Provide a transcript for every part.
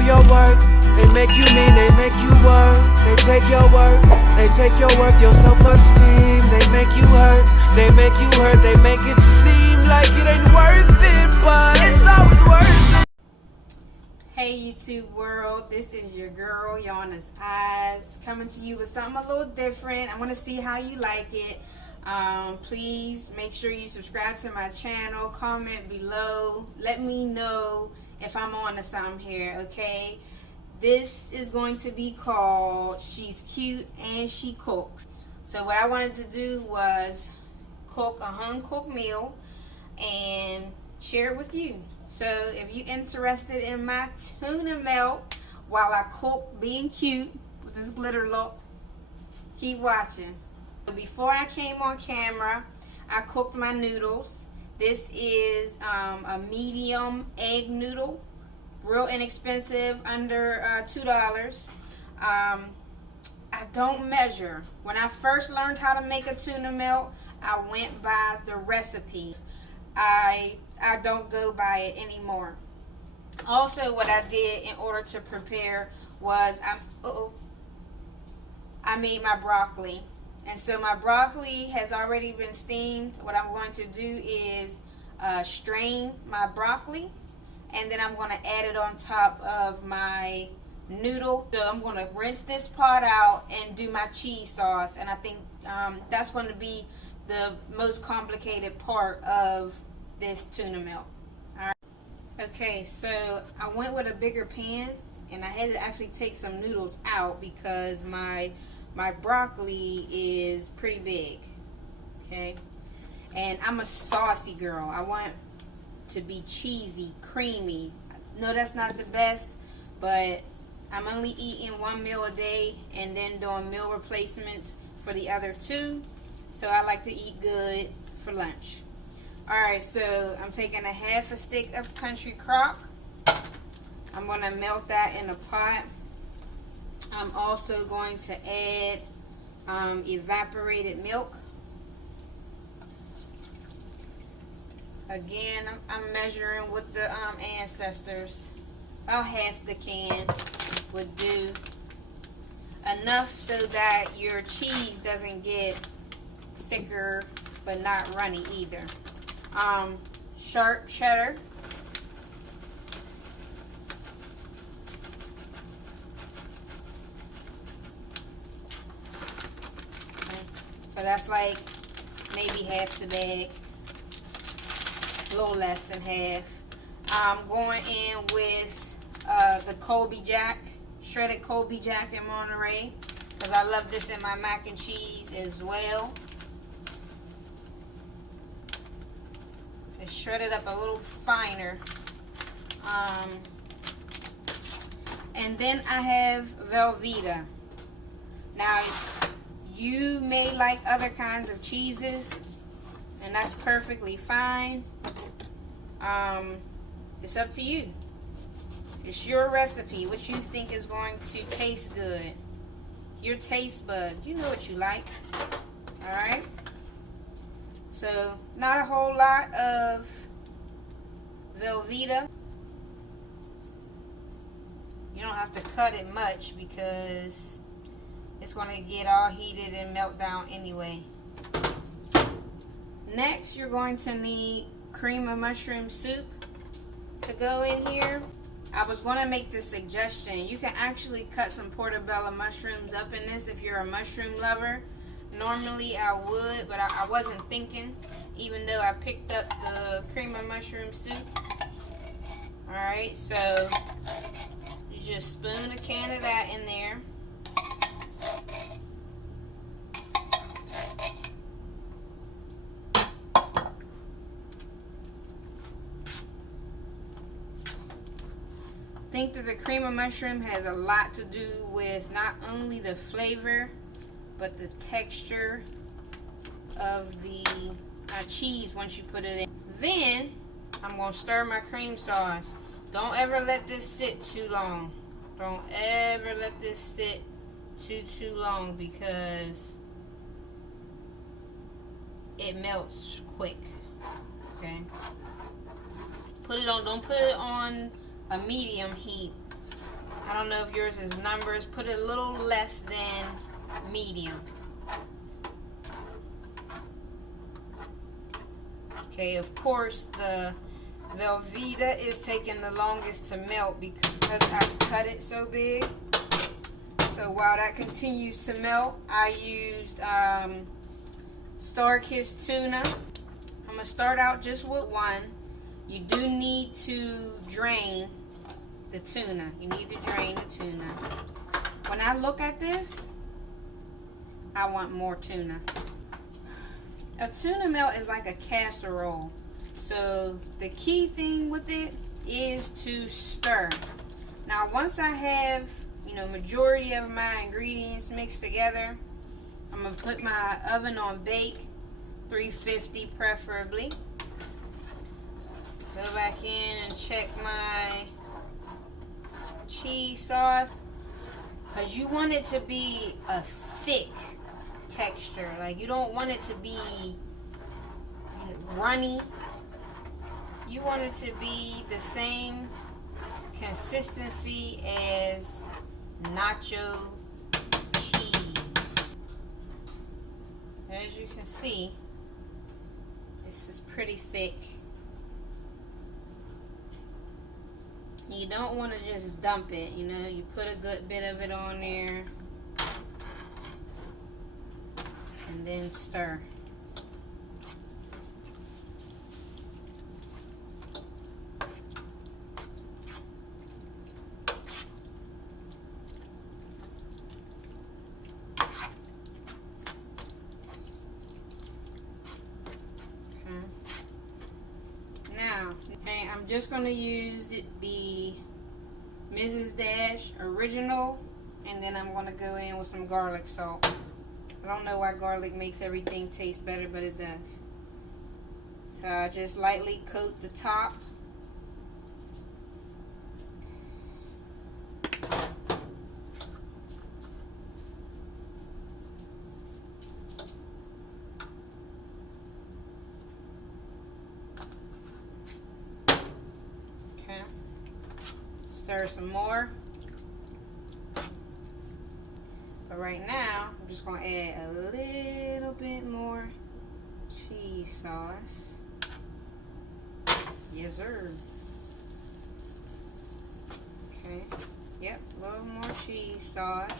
know your worth. They make you mean, they make you work. They take your work, they take your worth, your self-esteem. They make you hurt, they make you hurt. They make it seem like it ain't worth it, but it's always worth it. Hey YouTube world, this is your girl Yana's Eyes, coming to you with something a little different. I want to see how you like it. Please make sure you subscribe to my channel, comment below, let me know if I'm on to something here, okay? This is going to be called She's Cute and She Cooks. So what I wanted to do was cook a home-cooked meal and share it with you. So if you're interested in my tuna melt while I cook being cute with this glitter look, keep watching. Before I came on camera, I cooked my noodles. This is a medium egg noodle, real inexpensive, under $2. I don't measure. When I first learned how to make a tuna melt, I went by the recipe. I don't go by it anymore. Also, what I did in order to prepare was I made my broccoli. And so my broccoli has already been steamed. What I'm going to do is strain my broccoli, and then I'm going to add it on top of my noodle. So I'm going to rinse this pot out and do my cheese sauce. And I think that's going to be the most complicated part of this tuna melt. All right. Okay, so I went with a bigger pan, and I had to actually take some noodles out because my broccoli is pretty big, okay? And I'm a saucy girl. I want to be cheesy, creamy. No, that's not the best, but I'm only eating one meal a day and then doing meal replacements for the other two. So I like to eat good for lunch. Alright, so I'm taking a half a stick of country crock. I'm going to melt that in a pot. I'm also going to add evaporated milk. Again, I'm measuring with the ancestors. About half the can would do. Enough so that your cheese doesn't get thicker but not runny either. Sharp cheddar. So that's like maybe half the bag, a little less than half. I'm going in with the Colby Jack, shredded Colby Jack in Monterey, because I love this in my mac and cheese as well. It's shredded up a little finer. And then I have Velveeta. Now, you may like other kinds of cheeses, and that's perfectly fine. It's up to you. It's your recipe. What you think is going to taste good. Your taste bud. You know what you like. Alright? So, not a whole lot of Velveeta. You don't have to cut it much because it's going to get all heated and melt down anyway. Next, you're going to need cream of mushroom soup to go in here. I was going to make this suggestion. You can actually cut some portobello mushrooms up in this if you're a mushroom lover. Normally I would, but I wasn't thinking, even though I picked up the cream of mushroom soup. Alright, so you just spoon a can of that in there. I think that the cream of mushroom has a lot to do with not only the flavor, but the texture of the cheese once you put it in. Then, I'm going to stir my cream sauce. Don't ever let this sit too long. Don't ever let this sit too long because it melts quick. Okay? Don't put it on a medium heat I don't know if yours is numbers. Put it a little less than medium. Okay, of course, the Velveeta is taking the longest to melt because I cut it so big. So while that continues to melt, I used StarKist tuna. I'm going to start out just with one. You do need to drain the tuna. You need to drain the tuna. When I look at this, I want more tuna. A tuna melt is like a casserole. So the key thing with it is to stir. Now once I have, majority of my ingredients mixed together, I'm going to put my oven on bake, 350 preferably. Go back in and check my cheese sauce. Because you want it to be a thick texture. Like, you don't want it to be runny. You want it to be the same consistency as nacho cheese. As you can see, this is pretty thick. You don't want to just dump it, you put a good bit of it on there and then stir. Now, I'm just going to use the Mrs. Dash original, and then I'm going to go in with some garlic salt. I don't know why garlic makes everything taste better, but it does. So I just lightly coat the top. Stir some more. But right now, I'm just going to add a little bit more cheese sauce. Yes, sir. Okay. Yep, a little more cheese sauce.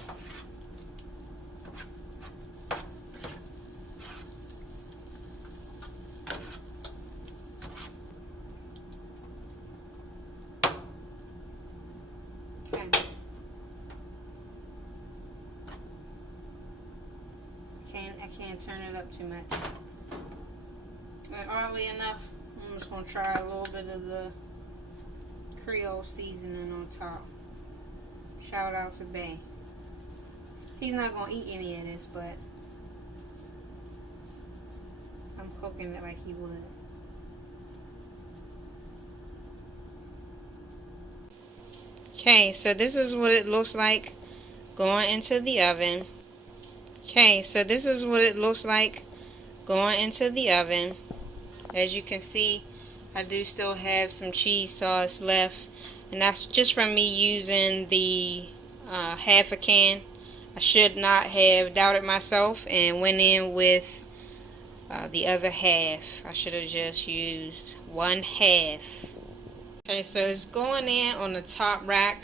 I can't turn it up too much. But oddly enough, I'm just going to try a little bit of the Creole seasoning on top. Shout out to Bay. He's not going to eat any of this, but I'm cooking it like he would. Okay, so this is what it looks like going into the oven. Okay, so this is what it looks like going into the oven. As you can see, I do still have some cheese sauce left, and that's just from me using the half a can. I should not have doubted myself and went in with the other half. I should have just used one half. Okay, so it's going in on the top rack.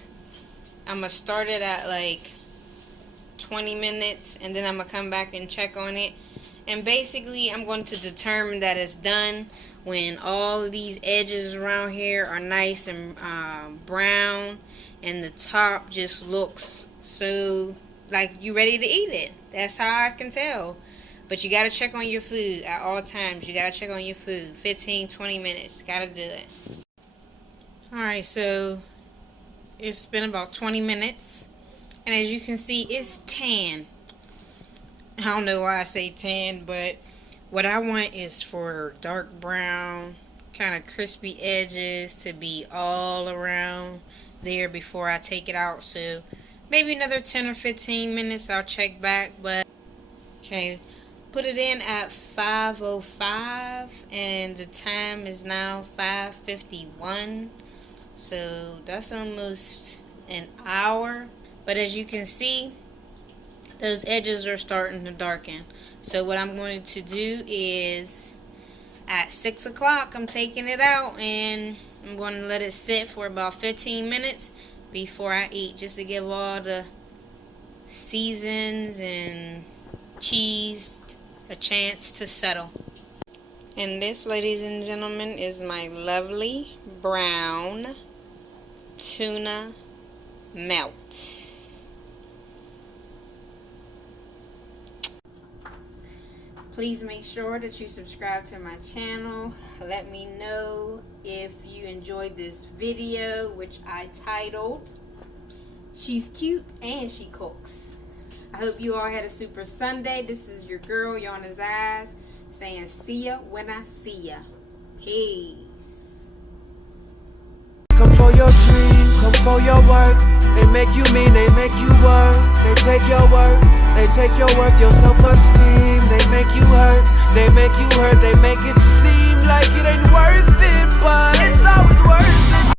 I'm going to start it at like 20 minutes, and then I'm going to come back and check on it. And basically, I'm going to determine that it's done when all of these edges around here are nice and brown, and the top just looks so like you ready to eat it. That's how I can tell. But you got to check on your food at all times. You got to check on your food. 15-20 minutes. Got to do it. Alright, so it's been about 20 minutes. And as you can see, it's tan. I don't know why I say tan, but what I want is for dark brown, kind of crispy edges to be all around there before I take it out. So maybe another 10 or 15 minutes, I'll check back. But okay, put it in at 5:05, and the time is now 5:51. So that's almost an hour. But as you can see, those edges are starting to darken. So what I'm going to do is at 6 o'clock, I'm taking it out and I'm going to let it sit for about 15 minutes before I eat, just to give all the seasons and cheese a chance to settle. And this, ladies and gentlemen, is my lovely brown tuna melt. Please make sure that you subscribe to my channel. Let me know if you enjoyed this video, which I titled She's Cute and She Cooks. I hope you all had a super Sunday. This is your girl, Yana's Eyes, saying see ya when I see ya. Peace. Come for your dream, come for your work. They make you mean, they make you work. They take your work, they take your work, your